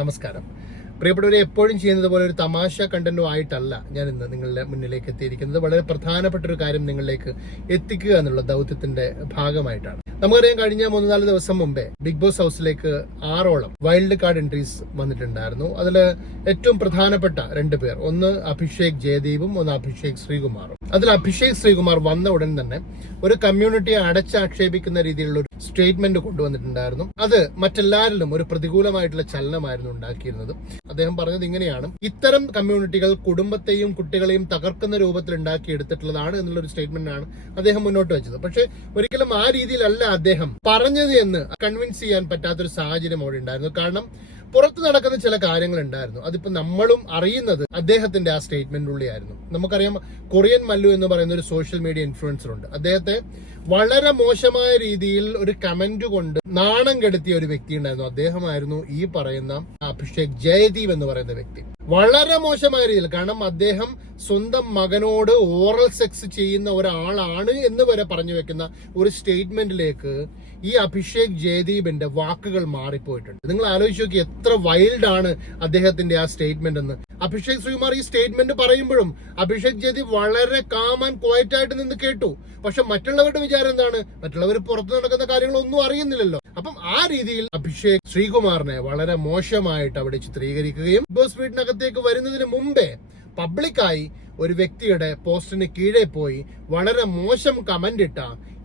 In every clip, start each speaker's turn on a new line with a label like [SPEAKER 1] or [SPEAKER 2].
[SPEAKER 1] നമസ്കാരം. പ്രിയപ്പെട്ടവരെ എപ്പോഴും ചെയ്യുന്നത് പോലെ ഒരു തമാശ കണ്ടന്റോ ആയിട്ടല്ല ഞാൻ ഇന്ന് നിങ്ങളുടെ മുന്നിലേക്ക് എത്തിയിരിക്കുന്നത്. വളരെ പ്രധാനപ്പെട്ട ഒരു കാര്യം നിങ്ങളിലേക്ക് എത്തിക്കുക എന്നുള്ള ദൗത്യത്തിന്റെ ഭാഗമായിട്ടാണ്. നമുക്കറിയാം കഴിഞ്ഞ മൂന്ന് നാല് ദിവസം മുമ്പേ ബിഗ് ബോസ് ഹൗസിലേക്ക് ആറോളം വൈൽഡ് കാർഡ് എൻട്രീസ് വന്നിട്ടുണ്ടായിരുന്നു. അതിൽ ഏറ്റവും പ്രധാനപ്പെട്ട രണ്ട് പേർ ഒന്ന് അഭിഷേക് ജയദീപും ഒന്ന് അഭിഷേക് ശ്രീകുമാറും. അതിൽ അഭിഷേക് ശ്രീകുമാർ വന്ന ഉടൻ തന്നെ ഒരു കമ്മ്യൂണിറ്റിയെ അടച്ചാക്ഷേപിക്കുന്ന രീതിയിലുള്ള സ്റ്റേറ്റ്മെന്റ് കൊണ്ടുവന്നിട്ടുണ്ടായിരുന്നു. അത് മറ്റെല്ലാവരിലും ഒരു പ്രതികൂലമായിട്ടുള്ള ചലനമായിരുന്നു ഉണ്ടാക്കിയിരുന്നത്. അദ്ദേഹം പറഞ്ഞത് ഇങ്ങനെയാണ്. ഇത്തരം കമ്മ്യൂണിറ്റികൾ കുടുംബത്തെയും കുട്ടികളെയും തകർക്കുന്ന രൂപത്തിൽ ഉണ്ടാക്കിയെടുത്തിട്ടുള്ളതാണ് എന്നുള്ള ഒരു സ്റ്റേറ്റ്മെന്റാണ് അദ്ദേഹം മുന്നോട്ട് വെച്ചത്. പക്ഷെ ഒരിക്കലും ആ രീതിയിലല്ല അദ്ദേഹം പറഞ്ഞത് എന്ന് കൺവിൻസ് ചെയ്യാൻ പറ്റാത്തൊരു സാഹചര്യം അവിടെ ഉണ്ടായിരുന്നു. കാരണം പുറത്ത് നടക്കുന്ന ചില കാര്യങ്ങൾ ഉണ്ടായിരുന്നു അതിപ്പോ നമ്മളും അറിയുന്നത് അദ്ദേഹത്തിന്റെ ആ സ്റ്റേറ്റ്മെന്റിനുള്ളിലായിരുന്നു. നമുക്കറിയാം കൊറിയൻ മല്ലു എന്ന് പറയുന്ന ഒരു സോഷ്യൽ മീഡിയ ഇൻഫ്ലുവൻസർ ഉണ്ട്. അദ്ദേഹത്തെ വളരെ മോശമായ രീതിയിൽ ഒരു കമന്റ് കൊണ്ട് നാണം കെടുത്തിയ ഒരു വ്യക്തി ഉണ്ടായിരുന്നു. അദ്ദേഹമായിരുന്നു ഈ പറയുന്ന അഭിഷേക് ജയദീപ് എന്ന് പറയുന്ന വ്യക്തി. വളരെ മോശമായ രീതിയിൽ കാരണം അദ്ദേഹം സ്വന്തം മകനോട് ഓറൽ സെക്സ് ചെയ്യുന്ന ഒരാളാണ് എന്ന് വരെ പറഞ്ഞു വെക്കുന്ന ഒരു സ്റ്റേറ്റ്മെന്റിലേക്ക് ഈ അഭിഷേക് ജയദീപിന്റെ വാക്കുകൾ മാറിപ്പോയിട്ടുണ്ട്. നിങ്ങൾ ആലോചിച്ച് നോക്കി എത്ര വൈൽഡ് ആണ് അദ്ദേഹത്തിന്റെ ആ സ്റ്റേറ്റ്മെന്റ് എന്ന്. അഭിഷേക് ശ്രീകുമാർ ഈ സ്റ്റേറ്റ്മെന്റ് പറയുമ്പോഴും അഭിഷേക് ജയദീപ് വളരെ കാമൻ ക്വയറ്റ് ആയിട്ട് നിന്ന് കേട്ടു. പക്ഷെ മറ്റുള്ളവരുടെ വിചാരം എന്താണ്? മറ്റുള്ളവർ പുറത്ത് നടക്കുന്ന കാര്യങ്ങളൊന്നും അറിയുന്നില്ലല്ലോ. അപ്പം ആ രീതിയിൽ അഭിഷേക് ശ്രീകുമാറിനെ വളരെ മോശമായിട്ട് അവിടെ ചിത്രീകരിക്കുകയും ബോസ് വീടിനകത്തേക്ക് വരുന്നതിന് മുമ്പേ പബ്ലിക്കായി ഒരു വ്യക്തിയുടെ പോസ്റ്റിന് കീഴെ പോയി വളരെ മോശം കമന്റ് ഇട്ട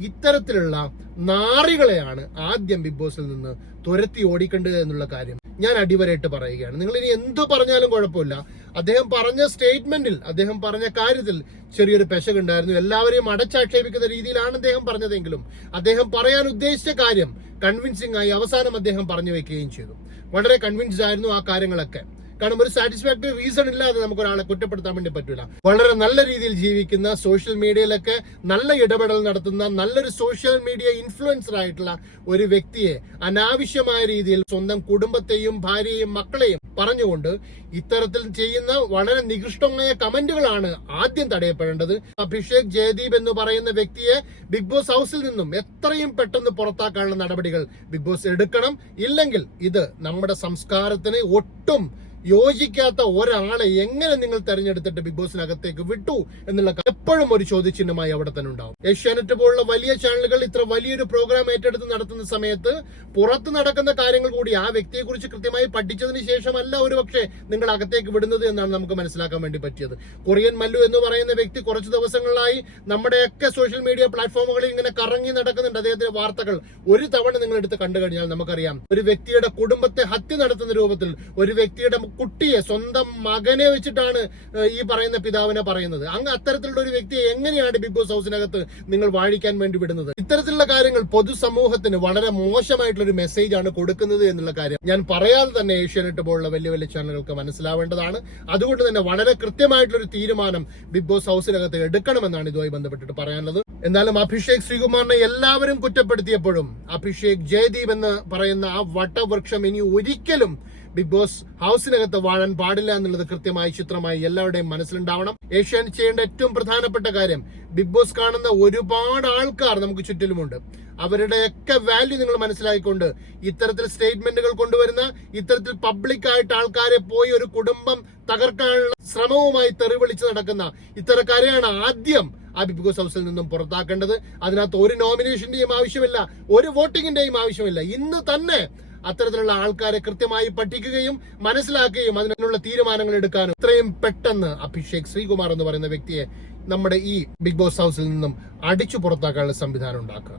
[SPEAKER 1] ഇത്തരത്തിലുള്ള നാറികളെയാണ് ആദ്യം ബിഗ് ബോസിൽ നിന്ന് തുരത്തി ഓടിക്കേണ്ടത് എന്നുള്ള കാര്യം ഞാൻ അടിവരായിട്ട് പറയുകയാണ്. നിങ്ങൾ ഇനി എന്തു പറഞ്ഞാലും കുഴപ്പമില്ല. അദ്ദേഹം പറഞ്ഞ സ്റ്റേറ്റ്മെന്റിൽ അദ്ദേഹം പറഞ്ഞ കാര്യത്തിൽ ചെറിയൊരു പെശകുണ്ടായിരുന്നു. എല്ലാവരെയും അടച്ചാക്ഷേപിക്കുന്ന രീതിയിലാണ് അദ്ദേഹം പറഞ്ഞതെങ്കിലും അദ്ദേഹം പറയാൻ ഉദ്ദേശിച്ച കാര്യം കൺവിൻസിംഗ് ആയി അവസാനം അദ്ദേഹം പറഞ്ഞു വെക്കുകയും ചെയ്തു. വളരെ കൺവിൻസ്ഡ് ആയിരുന്നു ആ കാര്യങ്ങളൊക്കെ. കാരണം ഒരു സാറ്റിസ്ഫാക്ടറി റീസൺ ഇല്ലാതെ നമുക്ക് ഒരാളെ കുറ്റപ്പെടുത്താൻ വേണ്ടി പറ്റില്ല വളരെ നല്ല രീതിയിൽ ജീവിക്കുന്ന സോഷ്യൽ മീഡിയയിലൊക്കെ നല്ല ഇടപെടൽ നടത്തുന്ന നല്ലൊരു സോഷ്യൽ മീഡിയ ഇൻഫ്ലുവൻസർ ആയിട്ടുള്ള ഒരു വ്യക്തിയെ അനാവശ്യമായ രീതിയിൽ സ്വന്തം കുടുംബത്തെയും ഭാര്യയെയും മക്കളെയും പറഞ്ഞുകൊണ്ട് ഇത്തരത്തിൽ ചെയ്യുന്ന വളരെ നികൃഷ്ടമായ കമന്റുകളാണ് ആദ്യം തടയപ്പെടേണ്ടത്. അഭിഷേക് ജയദീപ് എന്ന് പറയുന്ന വ്യക്തിയെ ബിഗ് ബോസ് ഹൗസിൽ നിന്നും എത്രയും പെട്ടെന്ന് പുറത്താക്കാനുള്ള നടപടികൾ ബിഗ് ബോസ് എടുക്കണം. ഇല്ലെങ്കിൽ ഇത് നമ്മുടെ സംസ്കാരത്തിന് ഒട്ടും യോജിക്കാത്ത ഒരാളെ എങ്ങനെ നിങ്ങൾ തെരഞ്ഞെടുത്തിട്ട് ബിഗ് ബോസിനകത്തേക്ക് വിട്ടു എന്നുള്ള എപ്പോഴും ഒരു ചോദ്യചിഹ്നമായി അവിടെ തന്നെ ഉണ്ടാവും. ഏഷ്യാനെറ്റ് പോലുള്ള വലിയ ചാനലുകൾ ഇത്ര വലിയൊരു പ്രോഗ്രാം ഏറ്റെടുത്ത് നടത്തുന്ന സമയത്ത് പുറത്ത് നടക്കുന്ന കാര്യങ്ങൾ കൂടി ആ വ്യക്തിയെ കുറിച്ച് കൃത്യമായി പഠിച്ചതിന് ശേഷമല്ല ഒരുപക്ഷെ നിങ്ങൾ അകത്തേക്ക് വിടുന്നത് എന്നാണ് നമുക്ക് മനസ്സിലാക്കാൻ വേണ്ടി പറ്റിയത്. കൊറിയൻ മല്ലു എന്ന് പറയുന്ന വ്യക്തി കുറച്ച് ദിവസങ്ങളായി നമ്മുടെയൊക്കെ സോഷ്യൽ മീഡിയ പ്ലാറ്റ്ഫോമുകളിൽ ഇങ്ങനെ കറങ്ങി നടക്കുന്നുണ്ട്. അദ്ദേഹത്തിന്റെ വാർത്തകൾ ഒരു തവണ നിങ്ങൾ എടുത്ത് കണ്ടു കഴിഞ്ഞാൽ നമുക്കറിയാം. ഒരു വ്യക്തിയുടെ കുടുംബത്തെ ഹത്യ നടത്തുന്ന രൂപത്തിൽ ഒരു വ്യക്തിയുടെ കുട്ടിയെ സ്വന്തം മകനെ വെച്ചിട്ടാണ് ഈ പറയുന്ന പിതാവിനെ പറയുന്നത്. അങ്ങ് അത്തരത്തിലുള്ള ഒരു വ്യക്തിയെ എങ്ങനെയാണ് ബിഗ് ബോസ് ഹൗസിനകത്ത് നിങ്ങൾ വാഴിക്കാൻ വേണ്ടി വിടുന്നത്? ഇത്തരത്തിലുള്ള കാര്യങ്ങൾ പൊതുസമൂഹത്തിന് വളരെ മോശമായിട്ടുള്ള ഒരു മെസ്സേജ് ആണ് കൊടുക്കുന്നത് എന്നുള്ള കാര്യം ഞാൻ പറയാതെ തന്നെ ഏഷ്യാനെറ്റ് പോലുള്ള വലിയ വലിയ ചാനലുകൾക്ക് മനസ്സിലാവേണ്ടതാണ്. അതുകൊണ്ട് തന്നെ വളരെ കൃത്യമായിട്ടുള്ള ഒരു തീരുമാനം ബിഗ് ബോസ് ഹൗസിനകത്ത് എടുക്കണമെന്നാണ് ഇതുമായി ബന്ധപ്പെട്ടിട്ട് പറയാനുള്ളത്. എന്നാലും അഭിഷേക് ശ്രീകുമാറിനെ എല്ലാവരും കുറ്റപ്പെടുത്തിയപ്പോഴും അഭിഷേക് ജയദീപ് എന്ന് പറയുന്ന ആ വട്ടവൃക്ഷം ഇനി ഒരിക്കലും ബിഗ് ബോസ് ഹൗസിനകത്ത് വാഴാൻ പാടില്ല എന്നുള്ളത് കൃത്യമായി ചിത്രമായി എല്ലാവരുടെയും മനസ്സിലുണ്ടാവണം. ഏഷ്യൻ ചെയ്യേണ്ട ഏറ്റവും പ്രധാനപ്പെട്ട കാര്യം ബിഗ് ബോസ് കാണുന്ന ഒരുപാട് ആൾക്കാർ നമുക്ക് ചുറ്റിലുമുണ്ട്. അവരുടെയൊക്കെ വാല്യൂ നിങ്ങൾ മനസ്സിലാക്കിക്കൊണ്ട് ഇത്തരത്തിൽ സ്റ്റേറ്റ്മെന്റുകൾ കൊണ്ടുവരുന്ന ഇത്തരത്തിൽ പബ്ലിക്കായിട്ട് ആൾക്കാരെ പോയി ഒരു കുടുംബം തകർക്കാനുള്ള ശ്രമവുമായി തെറിവിളിച്ച് നടക്കുന്ന ഇത്തരക്കാരെയാണ് ആദ്യം ആ ബിഗ് ബോസ് ഹൗസിൽ നിന്നും പുറത്താക്കേണ്ടത്. അതിനകത്ത് ഒരു നോമിനേഷന്റെയും ആവശ്യമില്ല ഒരു വോട്ടിങ്ങിന്റെയും ആവശ്യമില്ല. ഇന്ന് തന്നെ അത്തരത്തിലുള്ള ആൾക്കാരെ കൃത്യമായി പഠിക്കുകയും മനസ്സിലാക്കുകയും അതിനുള്ള തീരുമാനങ്ങൾ എടുക്കാനും ഇത്രയും പെട്ടെന്ന് അഭിഷേക് ശ്രീകുമാർ എന്ന് പറയുന്ന വ്യക്തിയെ നമ്മുടെ ഈ ബിഗ് ബോസ് ഹൗസിൽ നിന്നും അടിച്ചു പുറത്താക്കാനുള്ള സംവിധാനം ഉണ്ടാക്കുക.